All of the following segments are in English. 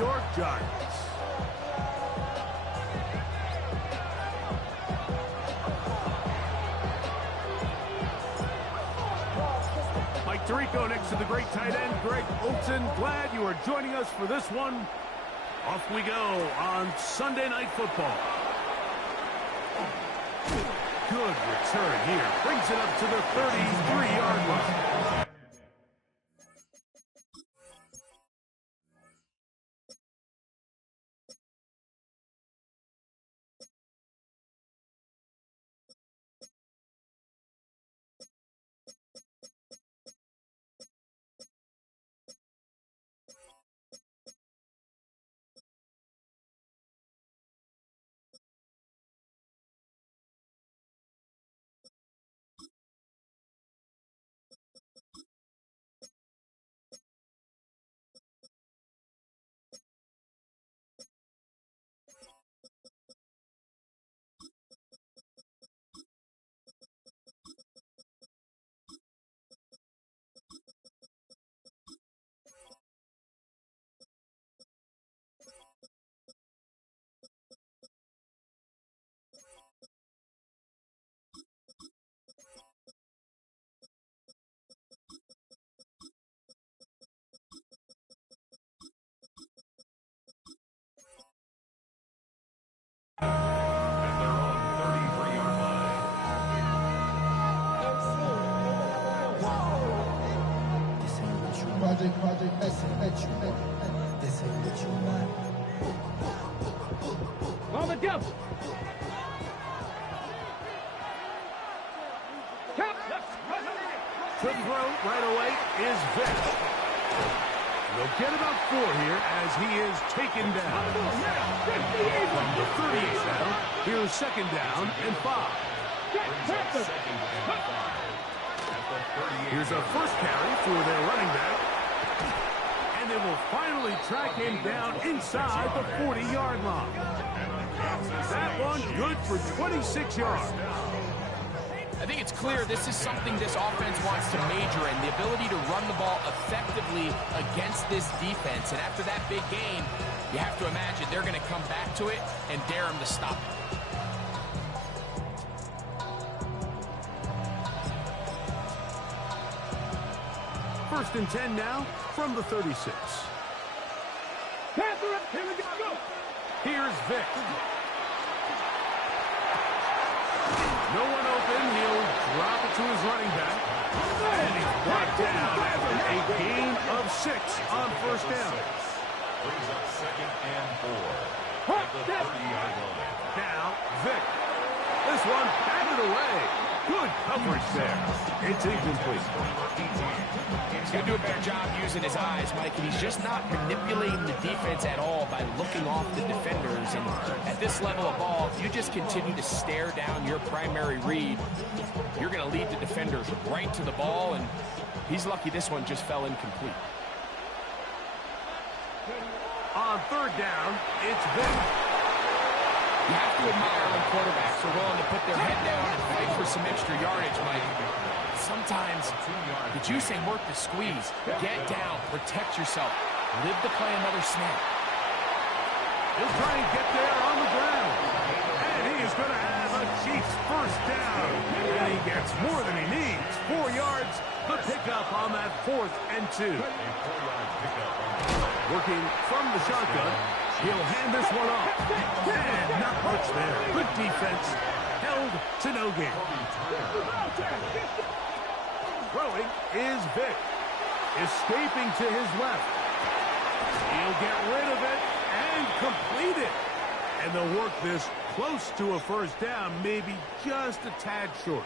York Giants. Mike Tirico next to the great tight end, Greg Olsen. Glad you are joining us for this one. Off we go on Sunday Night Football. Good return here. Brings it up to the 33-yard line. Project this ain't what you want. On the double. To throw right away is Vick. They'll get about 4 here as he is taken down. From the 38 down, here's second down and 5. Here's a first carry for their running back. And they will finally track him down inside the 40-yard line. That one good for 26 yards. I think it's clear this is something this offense wants to major in, the ability to run the ball effectively against this defense. And after that big game, you have to imagine they're going to come back to it and dare him to stop it. First and 10 now from the 36. Here we go. Here's Vick. No one open. He'll drop it to his running back. And he's brought down after a gain of 6 on first down. Brings up second and 4. At the 30-yard line. Now, Vick. This one batted away. Good coverage there. It's incomplete. He's going to do a better job using his eyes, Mike, and he's just not manipulating the defense at all by looking off the defenders. And at this level of ball, if you just continue to stare down your primary read, you're going to lead the defenders right to the ball, and he's lucky this one just fell incomplete. On third down, it's Vick. You have to admire when quarterbacks are willing to put their head down and fight for some extra yardage, Mike. Sometimes the juice ain't worth the squeeze. Get down, protect yourself, live to play another snap. He'll try and get there on the ground. And he is going to have a Chiefs first down. And he gets more than he needs. 4 yards, the pickup on that 4th and 2. Working from the shotgun, he'll hand this one off. And not much there. Good defense. Held to no gain. Throwing is Vick. Escaping to his left. He'll get rid of it and complete it. And they'll work this close to a first down, maybe just a tad short.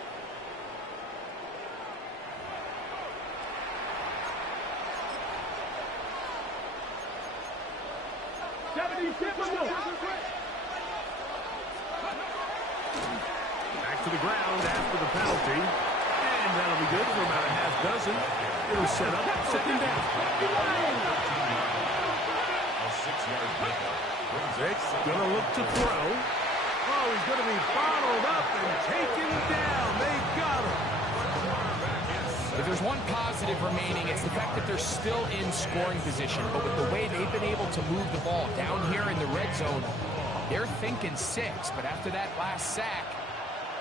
Back to the ground after the penalty. And that'll be good for about a half dozen. It'll set up second down. A 6-yard pickup. Vick's going to look to throw. Oh, he's going to be bottled up and taken down. They got him. If there's one positive remaining, it's the fact that they're still in scoring position. But with the way they've been able to move the ball down here in the red zone. They're thinking 6, but after that last sack,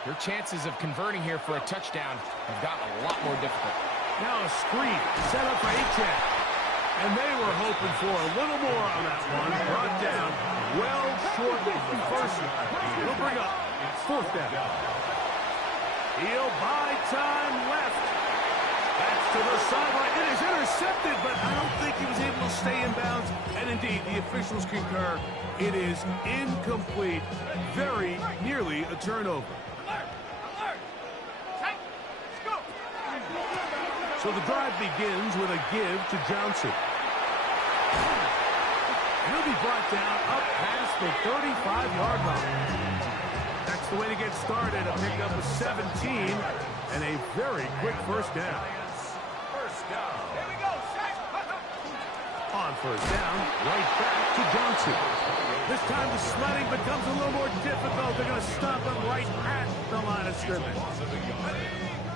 their chances of converting here for a touchdown have gotten a lot more difficult. Now a screen set up for Achane. And they were hoping for a little more on that one. Brought down well short of the first one. It'll bring up 4th down. He'll buy time left. That's to the sideline. It is intercepted, but I don't think he was able to stay in bounds. And indeed, the officials concur. It is incomplete. Very nearly a turnover. So the drive begins with a give to Johnson. He'll be brought down up past the 35-yard line. That's the way to get started. A pickup of 17 and a very quick first down. On first down, right back to Johnson. This time the sledding becomes a little more difficult. They're going to stop him right at the line of scrimmage.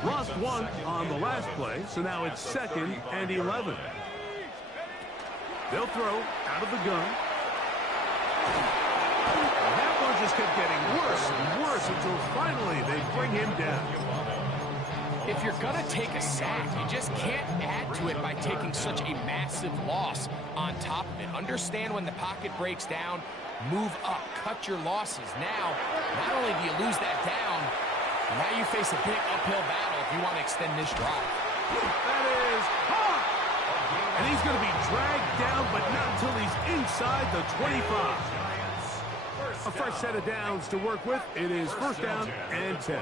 Lost 1 on the last play, so now it's 2nd and 11. They'll throw out of the gun. That one just kept getting worse and worse until finally they bring him down. If you're going to take a sack, you just can't add to it by taking such a massive loss on top of it. Understand when the pocket breaks down, move up, cut your losses. Now, not only do you lose that down, now you face a big uphill battle if you want to extend this drive. That is caught! And he's going to be dragged down, but not until he's inside the 25. A fresh set of downs to work with. It is 1st down and 10.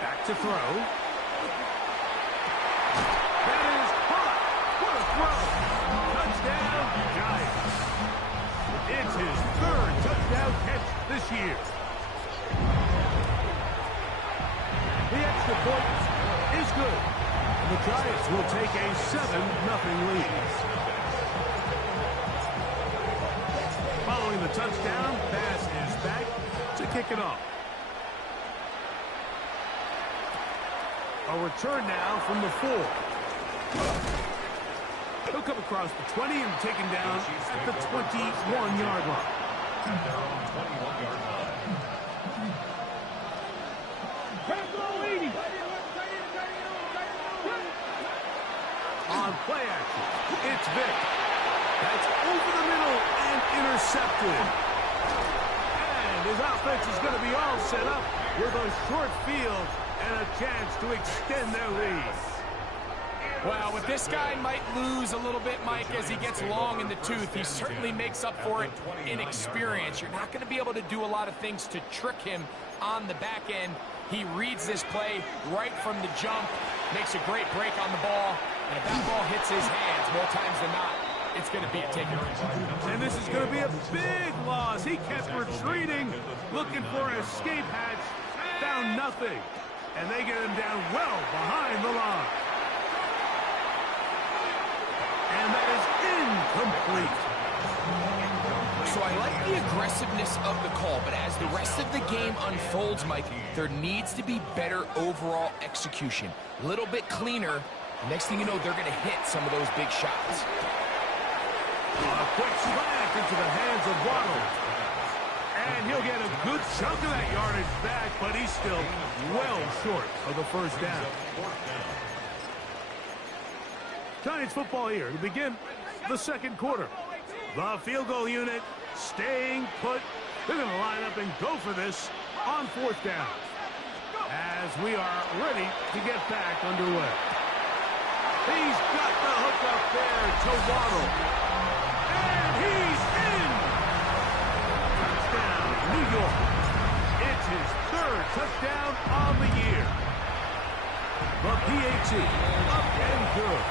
Back to throw. That is caught! What a throw! Touchdown, Giants. It's his 3rd touchdown catch this year. The extra point is good. And the Giants will take a 7-0 lead. Following the touchdown, pass is back to kick it off. A return now from the 4. He'll come across the 20 and taken down at the 21-yard line. On play action, it's Vick. That's over the middle and intercepted. And his offense is going to be all set up with a short field and a chance to extend their lead. Well, with this guy might lose a little bit, Mike, as he gets long in the tooth. He certainly makes up for it in experience. You're not going to be able to do a lot of things to trick him on the back end. He reads this play right from the jump, makes a great break on the ball, and if that ball hits his hands more times than not, it's going to be a takeaway. And this is going to be a big loss. He kept retreating, looking for an escape hatch, found nothing, and they get him down well behind the line. And that is incomplete. So I like the aggressiveness of the call, but as the rest of the game unfolds, Mike, there needs to be better overall execution. A little bit cleaner. Next thing you know, they're going to hit some of those big shots. A quick slant into the hands of Waddle. And he'll get a good chunk of that yardage back, but he's still well short of the first down. Giants football here to begin the 2nd quarter. The field goal unit staying put. They're going to line up and go for this on 4th down. As we are ready to get back underway. He's got the hook up there to Waddle. And he's in! Touchdown, New York. It's his 3rd touchdown on the year. The PAT up and good.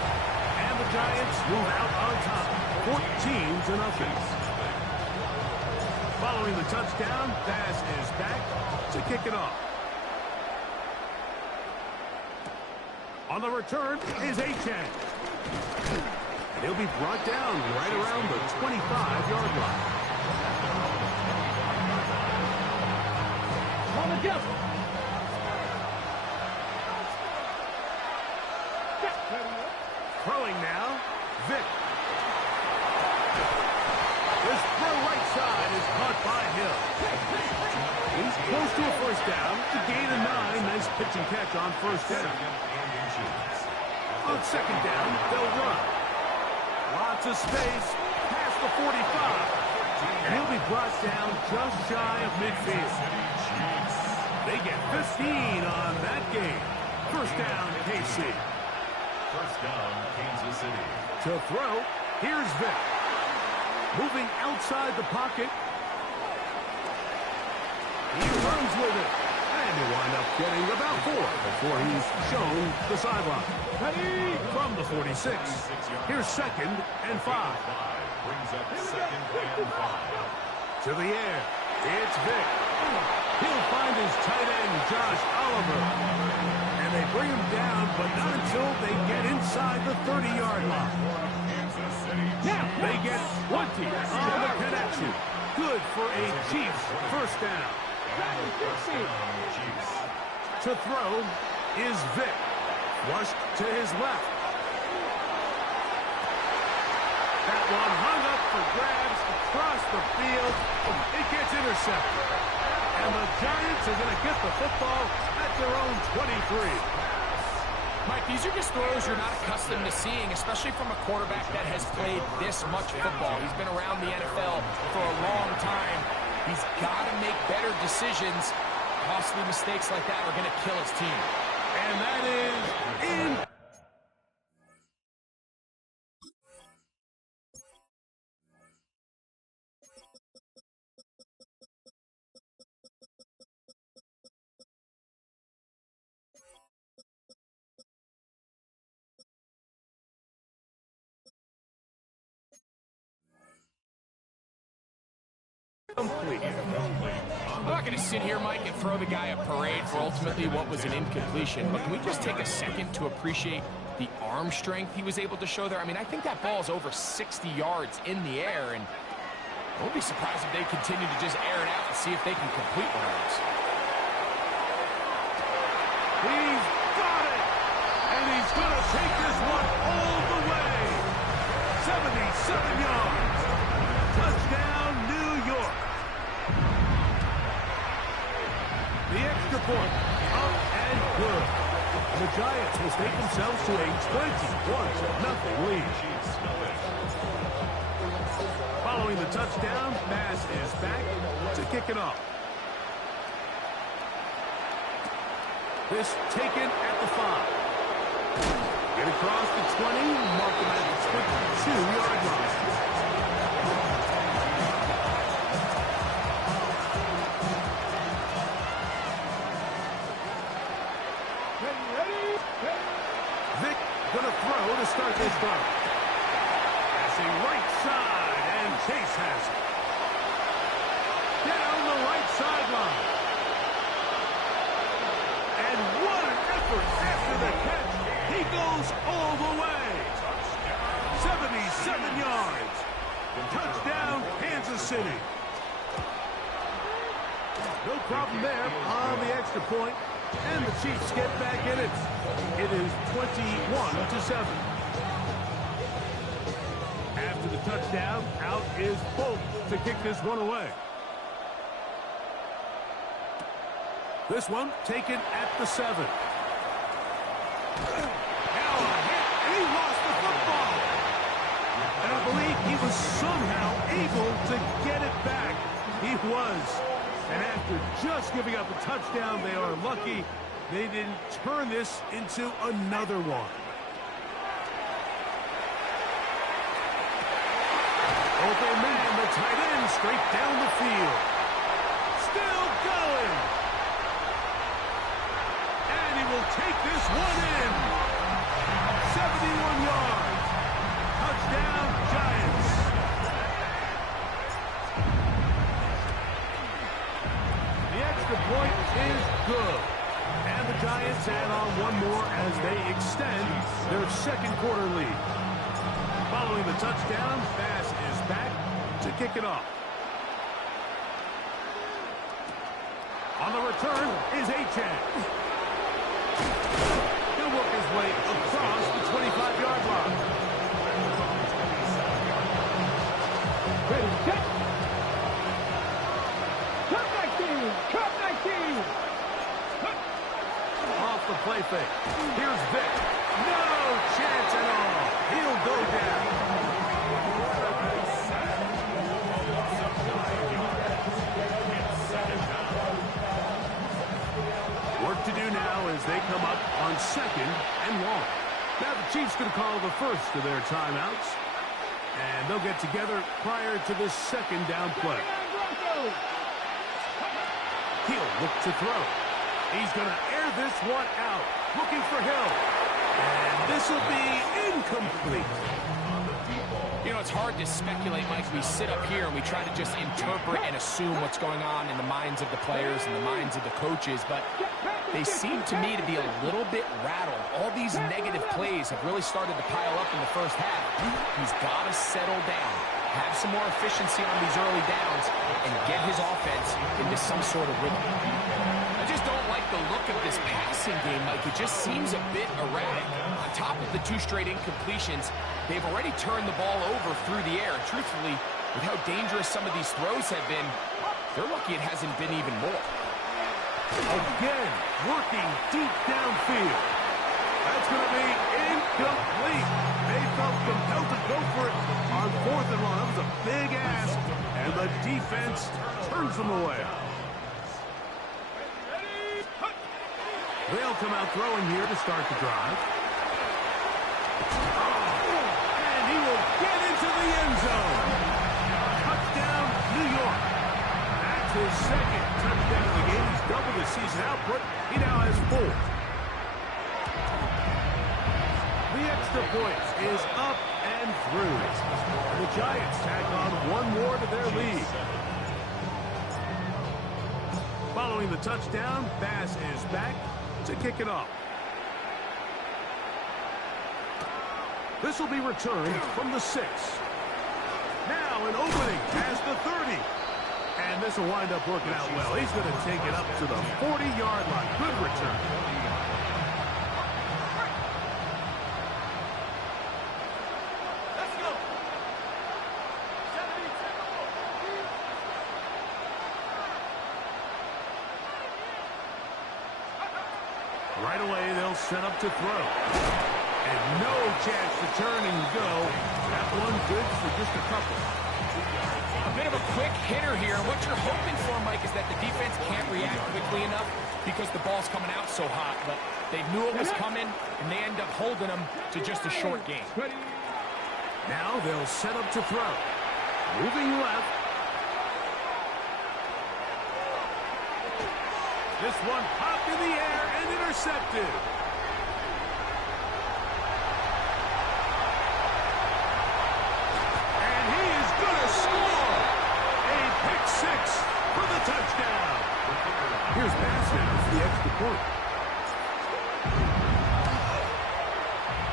And the Giants move out on top, 14-0. Following the touchdown, pass is back to kick it off. On the return is Achane. He'll be brought down right around the 25-yard line. On the jump. Throwing now, Vick. This throw right side is caught by Hill. He's close to a first down. To gain a 9. Nice pitch and catch on first down. On second down, they'll run. Lots of space past the 45. And he'll be brought down just shy of midfield. They get 15 on that game. First down, KC. First down, Kansas City. To throw, here's Vick. Moving outside the pocket. He runs with it. And he'll wind up getting about 4 before he's shown the sideline. Ready from the 46. Here's second and 5. Brings up second and 5. To the air. It's Vick. He'll find his tight end, Josh Oliver. And they bring him down, but not until they get inside the 30-yard line. Now they get 20 on the connection. Good for a Chiefs first down. To throw is Vick. Flushed to his left. That one hung up for grabs across the field. It gets intercepted. And the Giants are going to get the football at their own 23. Mike, these are just throws you're not accustomed to seeing, especially from a quarterback that has played this much football. He's been around the NFL for a long time. He's got to make better decisions. Costly mistakes like that are going to kill his team. And that is in. Complete. I'm not going to sit here, Mike, and throw the guy a parade for ultimately what was an incompletion, but can we just take a second to appreciate the arm strength he was able to show there? I mean, I think that ball is over 60 yards in the air, and I won't be surprised if they continue to just air it out and see if they can complete one of those. He's got it! And he's going to take this one all the way. 77 yards. Touchdown, New York. The extra point, up and good. The Giants will take themselves to a 21-0 lead. Following the touchdown, Bass is back to kick it off. This taken at the 5. Get across the 20, mark him at the 22-yard line. Vick gonna throw to start this drive. Passing right side, and Chase has it. Down the right sideline. And what an effort after the catch. He goes all the way. 77 yards. Touchdown, Kansas City. No problem there on the extra point. And the Chiefs get back in it. It is 21-7. After the touchdown, out is Bolt to kick this one away. This one taken at the 7. Now a hit, and he lost the football. And I believe he was somehow able to get it back. He was. And after just giving up a touchdown, they are lucky they didn't turn this into another one. Open man, the tight end, straight down the field. Still going. And he will take this one in. 71 yards. Touchdown, Giants. The extra point is good. And the Giants add on one more as they extend their second quarter lead. Following the touchdown, Bass is back to kick it off. On the return is Achane. He'll work his way across the 25-yard line. Ready, set. Cut 19. Cut 19. Off the play fake. Here's Vic. No chance at all. He'll go down. Work to do now as they come up on 2nd and long. Now the Chiefs going to call the first of their timeouts. And they'll get together prior to this 2nd down play. He'll look to throw. He's going to air this one out. Looking for Hill. And this will be incomplete. You know, it's hard to speculate, Mike. We sit up here and we try to just interpret and assume what's going on in the minds of the players and the minds of the coaches, but they seem to me to be a little bit rattled. All these negative plays have really started to pile up in the first half. He's got to settle down, have some more efficiency on these early downs, and get his offense into some sort of rhythm. I just don't like the look of this passing game, Mike. It just seems a bit erratic. On top of the 2 straight incompletions, they've already turned the ball over through the air. And truthfully, with how dangerous some of these throws have been, they're lucky it hasn't been even more. Again, working deep downfield. That's going to be incomplete. They felt compelled to go for it on 4th and long. That was a big ask, and the defense turns them away. They'll come out throwing here to start the drive. And he will get into the end zone. Touchdown, New York. That's his 2nd touchdown of the game. He's doubled his season output. He now has 4. The extra point is up and through. The Giants tack on 1 more to their lead. Following the touchdown, Bass is back to kick it off. This will be returned from the 6. Now an opening past the 30. And this will wind up working out well. He's going to take it up to the 40-yard line. Good return. Right away, they'll set up to throw. And no chance to turn and go. That one good for just a couple. A bit of a quick hitter here. And what you're hoping for, Mike, is that the defense can't react quickly enough because the ball's coming out so hot. But they knew it was coming, and they end up holding them to just a short game. Now they'll set up to throw. Moving left. This one popped in the air and intercepted. And he is going to score. A pick 6 for the touchdown. Here's Bass now for the extra point.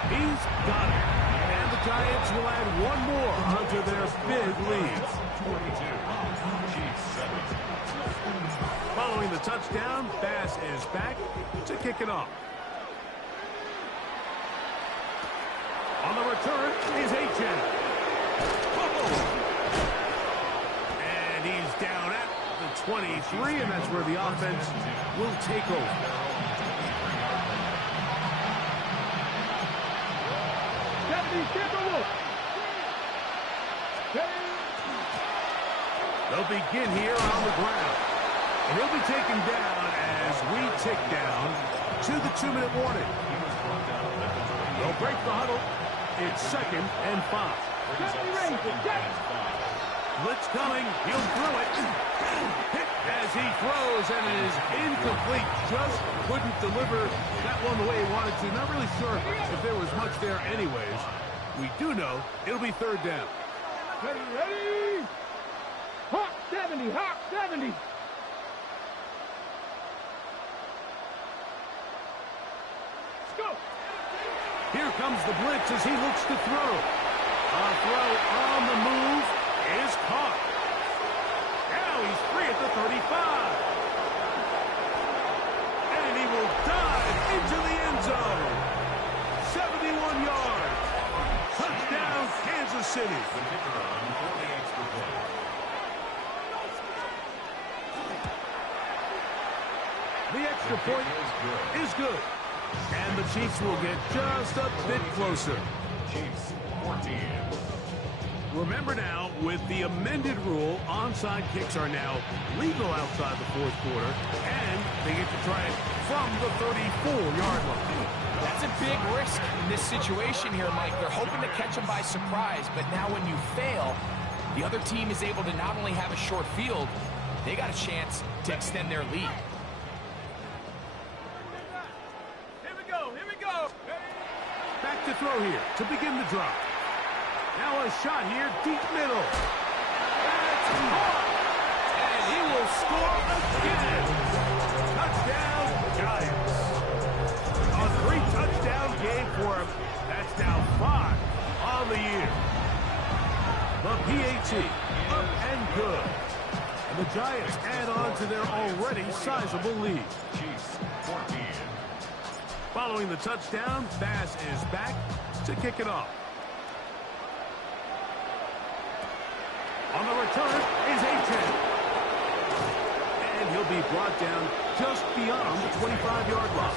He's got it. And the Giants will add 1 more onto their big lead. 42, Chiefs 7. Following the touchdown, Bass is back to kick it off. On the return is Achane. And he's down at the 23, and that's where the offense will take over. They'll begin here on the ground. And he'll be taken down as we tick down to the 2-minute warning. They'll break the huddle. It's 2nd and 5. Blitz coming. He'll throw it. Hit as he throws, and it is incomplete. Just couldn't deliver that one the way he wanted to. Not really sure if there was much there anyways. We do know it'll be 3rd down. Ready? Hawk 70, Hawk 70. Here comes the blitz as he looks to throw. A throw on the move is caught. Now he's free at the 35. And he will dive into the end zone. 71 yards. Touchdown, Kansas City. The kicker on 48 for point. point is good. And the Chiefs will get just a bit closer. Chiefs 14. Remember now, with the amended rule, onside kicks are now legal outside the fourth quarter, and they get to try it from the 34-yard line. That's a big risk in this situation here, Mike. They're hoping to catch them by surprise, but now when you fail, the other team is able to not only have a short field, they got a chance to extend their lead. Here we go. Here we go. Back to throw here to begin the drive. Now a shot here, deep middle. That's caught. And he will score again. Touchdown, Giants. A 3-touchdown game for him. That's now 5 on the year. The PAT, up and good. And the Giants add on to their already sizable lead. Chiefs 14. Following the touchdown, Bass is back to kick it off. On the return is Achane. And he'll be brought down just beyond the 25-yard line.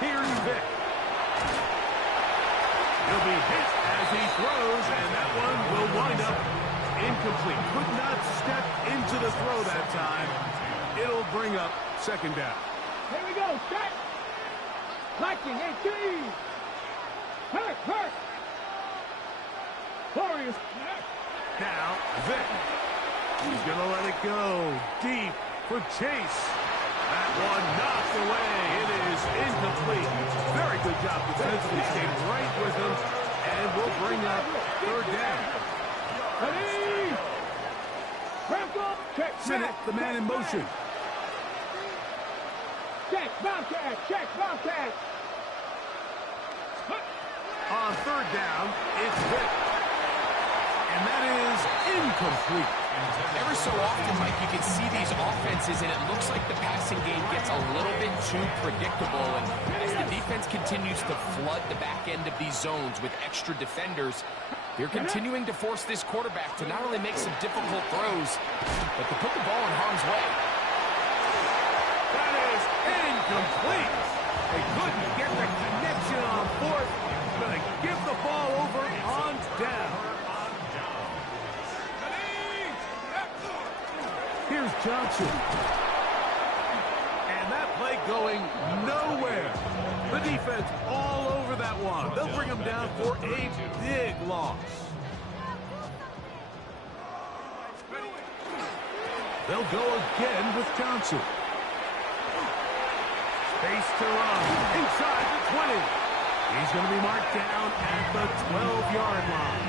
Here's Vick. He'll be hit as he throws, and that one will wind up incomplete. Could not step into the throw that time. It'll bring up second down. Here we go. Set. Liking 18. Hurt. Glorious. Now, Vick. He's going to let it go deep for Chase. That one knocked away. It is incomplete. Very good job defensively. Stayed right with him, and will bring up third down. Ready. Crackle. Check. Sinnott, the man in motion. Check. Bobcat. Check. Bobcat. On third down, it's Vick. And that is incomplete. Ever so often, Mike, you can see these offenses, and it looks like the passing game gets a little bit too predictable. And as the defense continues to flood the back end of these zones with extra defenders, they're continuing to force this quarterback to not only make some difficult throws, but to put the ball in harm's way. That is incomplete. They couldn't get the connection on fourth. Going to give the ball over on down. Here's Johnson. And that play going nowhere. The defense all over that one. They'll bring him down for a big loss. They'll go again with Johnson. Space to run. Inside the 20. He's going to be marked down at the 12-yard line.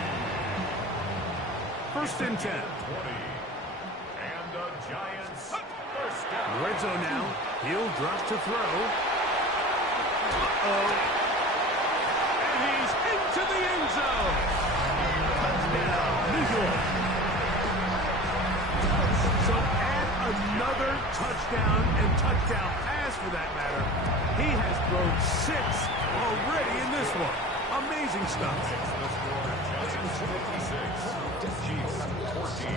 First and 10. And the Giants first down. Red zone now. He'll drop to throw. Uh-oh. And he's into the end zone. Touchdown, New York. So add another touchdown and touchdown pass for that matter. He has thrown 6 already in this one. Amazing stuff. The score, Giants 56, Chiefs 14.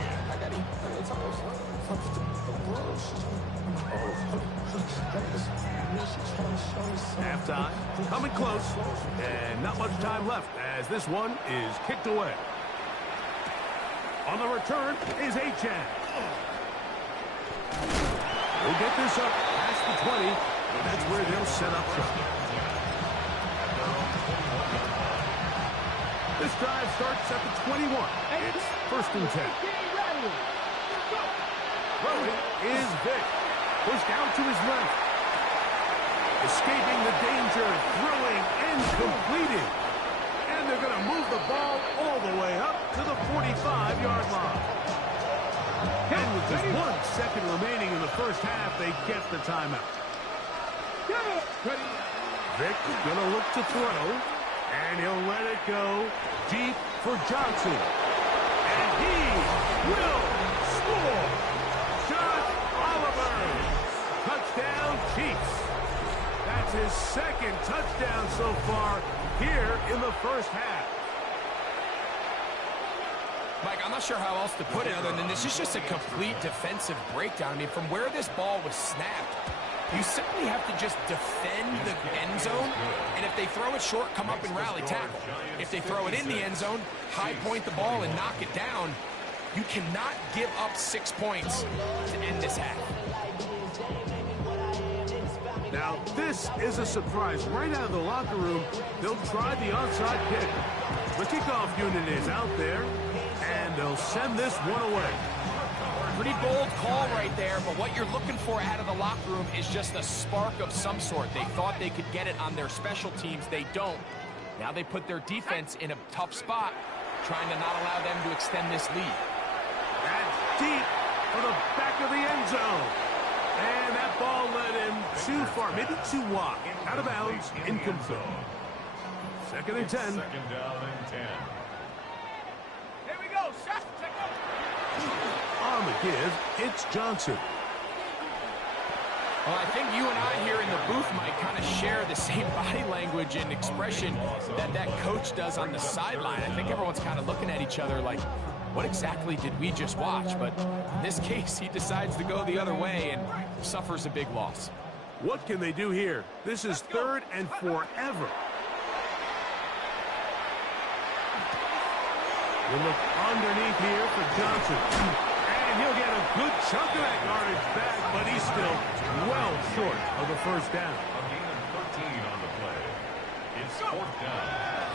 Halftime, coming close, and not much time left as this one is kicked away. On the return is Achane. We'll get this up past the 20, and that's where they'll set up shop. This drive starts at the 21. It's first and 10. Throwing is Vick. Pushed out to his left. Escaping the danger. Throwing and completed. And they're going to move the ball all the way up to the 45-yard line. And with just 1 second remaining in the first half, they get the timeout. Vick is going to look to throw. And he'll let it go deep for Johnson. And he will score. Josh Oliver. Touchdown, Chiefs. That's his second touchdown so far. here in the first half. Mike, I'm not sure how else to put it other than this is just a complete defensive breakdown. I mean, from where this ball was snapped, you simply have to just defend the end zone, and if they throw it short, come up and rally tackle. If they throw it in the end zone, high point the ball and knock it down. You cannot give up 6 points to end this half. Now, this is a surprise. Right out of the locker room, they'll try the onside kick. The kickoff unit is out there, and they'll send this one away. Pretty bold call right there, but what you're looking for out of the locker room is just a spark of some sort. They thought they could get it on their special teams. They don't. Now they put their defense in a tough spot, trying to not allow them to extend this lead. That's deep for the back of the end zone. And that ball led him too far, maybe too wide. Out of bounds, incomplete. Second and 10. Second down and 10. Here we go. Shot. Check up. On the give, it's Johnson. Well, I think you and I here in the booth might kind of share the same body language and expression that coach does on the sideline. I think everyone's kind of looking at each other like, what exactly did we just watch? But in this case, he decides to go the other way and suffers a big loss. What can they do here? This is third and forever. We'll look underneath here for Johnson. And he'll get a good chunk of that yardage back, but he's still well short of the first down. A gain of 13 on the play. It's fourth down.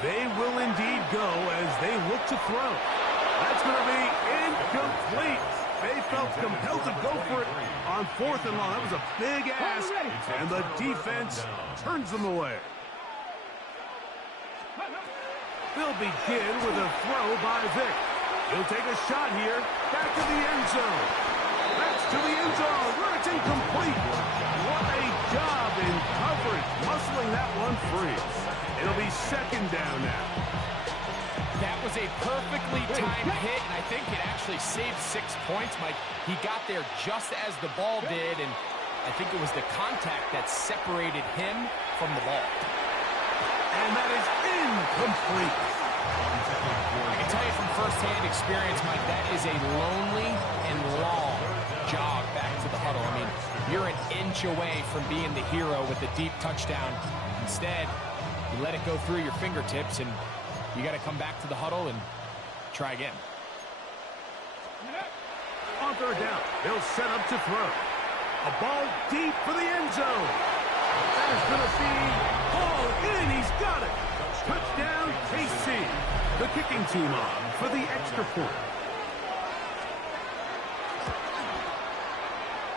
They will indeed go as they look to throw. That's going to be incomplete. They felt compelled to go for it on fourth and long. That was a big ask, and the defense turns them away. They'll begin with a throw by Vick. He'll take a shot here, back to the end zone. That's to the end zone, where it's incomplete. What a job in coverage, muscling that one free. It'll be second down now. That was a perfectly timed hit, and I think it actually saved 6 points, Mike. He got there just as the ball did, and I think it was the contact that separated him from the ball. And that is incomplete. I can tell you from firsthand experience, Mike, that is a lonely and long jog back to the huddle. I mean, you're an inch away from being the hero with a deep touchdown. Instead, you let it go through your fingertips, and you got to come back to the huddle and try again. On third down, they'll set up to throw. A ball deep for the end zone. That is going to be ball in. He's got it. Touchdown, KC. The kicking team on for the extra point.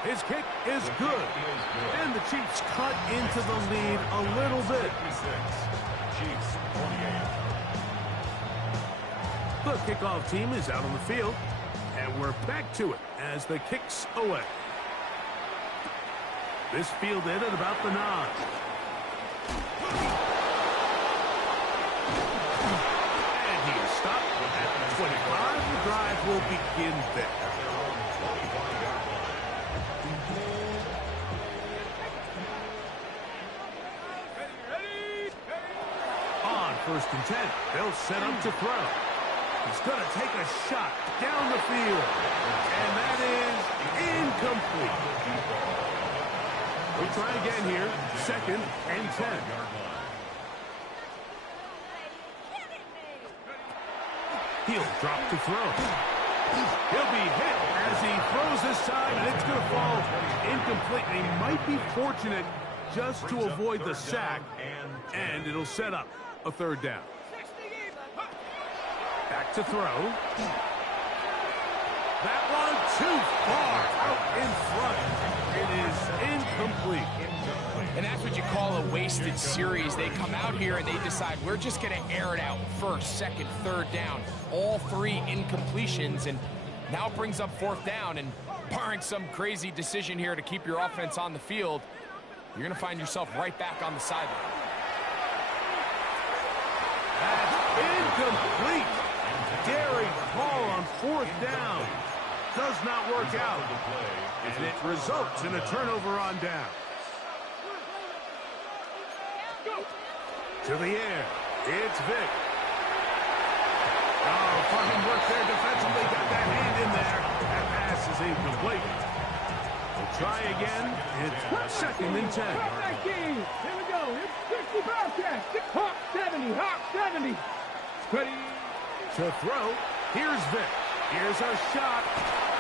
His kick is good. And the Chiefs cut into the lead a little bit. Chiefs 48. The kickoff team is out on the field, and we're back to it as the kick's away. This fielded at about the 9. And he is stopped at the 25. The drive will begin there. On first and 10, they'll set up to throw. He's going to take a shot down the field. And that is incomplete. We'll try again here. Second and 10. He'll drop to throw. He'll be hit as he throws this time, and it's going to fall incomplete. He might be fortunate just to avoid the sack, and it'll set up a third down. Back to throw. That one too far out in front. It is incomplete. And that's what you call a wasted series. They come out here and they decide we're just going to air it out. First, second, third down. All 3 incompletions, and now it brings up fourth down. And barring some crazy decision here to keep your offense on the field, you're going to find yourself right back on the sideline. That's incomplete. Daring call on fourth down. Does not work out. And it results in a turnover on down. To the air. It's Vic. Oh, fine work there defensively. Got that hand in there. That pass is incomplete. We'll try again. It's 2nd and 10. Here we go. It's 60 Bobcat. Hawk 70. Hawk 70. Ready. To throw. Here's Vic. Here's a shot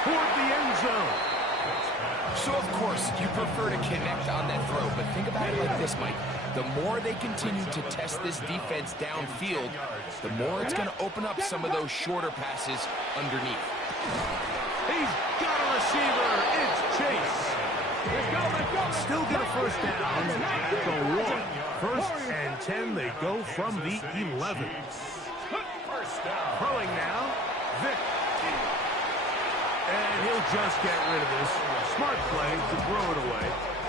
toward the end zone. So, of course, you prefer to connect on that throw, but think about it like this, Mike. The more they continue to test this defense downfield, the more it's going to open up some of those shorter passes underneath. He's got a receiver. It's Chase. Let's go. Still get a first down at the 1. 1st and 10. They go from the 11. Throwing now. Vic. And he'll just get rid of this. Smart play to throw it away.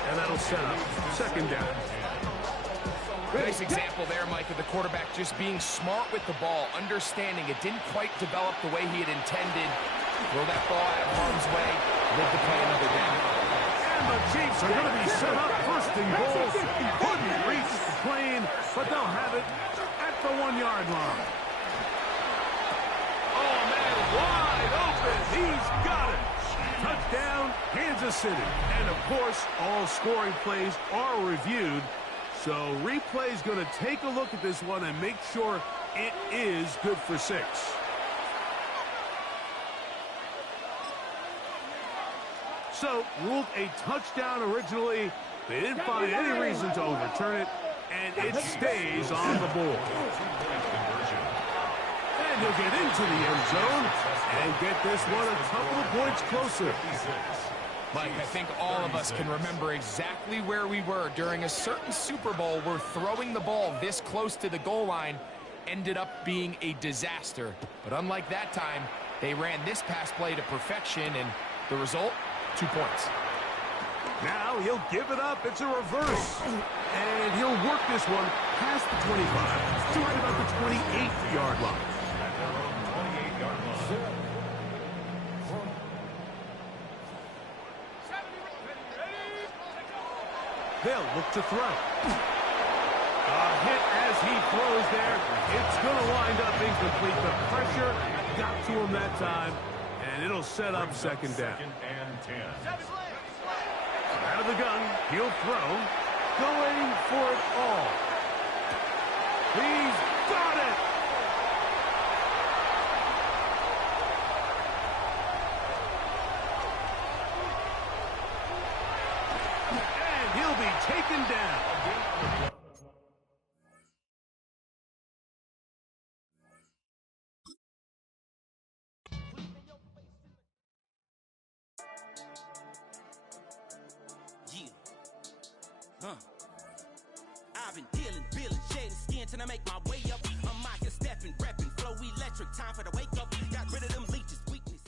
And that'll set up 2nd down. Nice example there, Mike, of the quarterback just being smart with the ball, understanding it didn't quite develop the way he had intended. Throw that ball out of harm's way, live to play another down. And the Chiefs are going to be set up 1st and goal. Couldn't reach the plane, but they'll have it at the 1-yard line. Oh, man, wide open. He's got it. Touchdown, Kansas City. And, of course, all scoring plays are reviewed. So replay's going to take a look at this one and make sure it is good for 6. So ruled a touchdown originally. They didn't find any reason to overturn it, and it stays on the board. And he'll get into the end zone and get this one a couple of points closer. Mike, I think all of us can remember exactly where we were during a certain Super Bowl where throwing the ball this close to the goal line ended up being a disaster. But unlike that time, they ran this pass play to perfection, and the result, 2 points. Now he'll give it up. It's a reverse. And he'll work this one past the 25 to right about the 28-yard line. They'll look to throw. A hit as he throws there. It's going to wind up incomplete. The pressure got to him that time, and it'll set up 2nd down. 2nd and 10. Out of the gun, he'll throw. Going for it all. He's got it! And he'll be taken down. I've been dealing, shedding skin till I make my way up. I'm out here stepping, repping, flow electric, time for the wake up. Got rid of them leeches, weakness.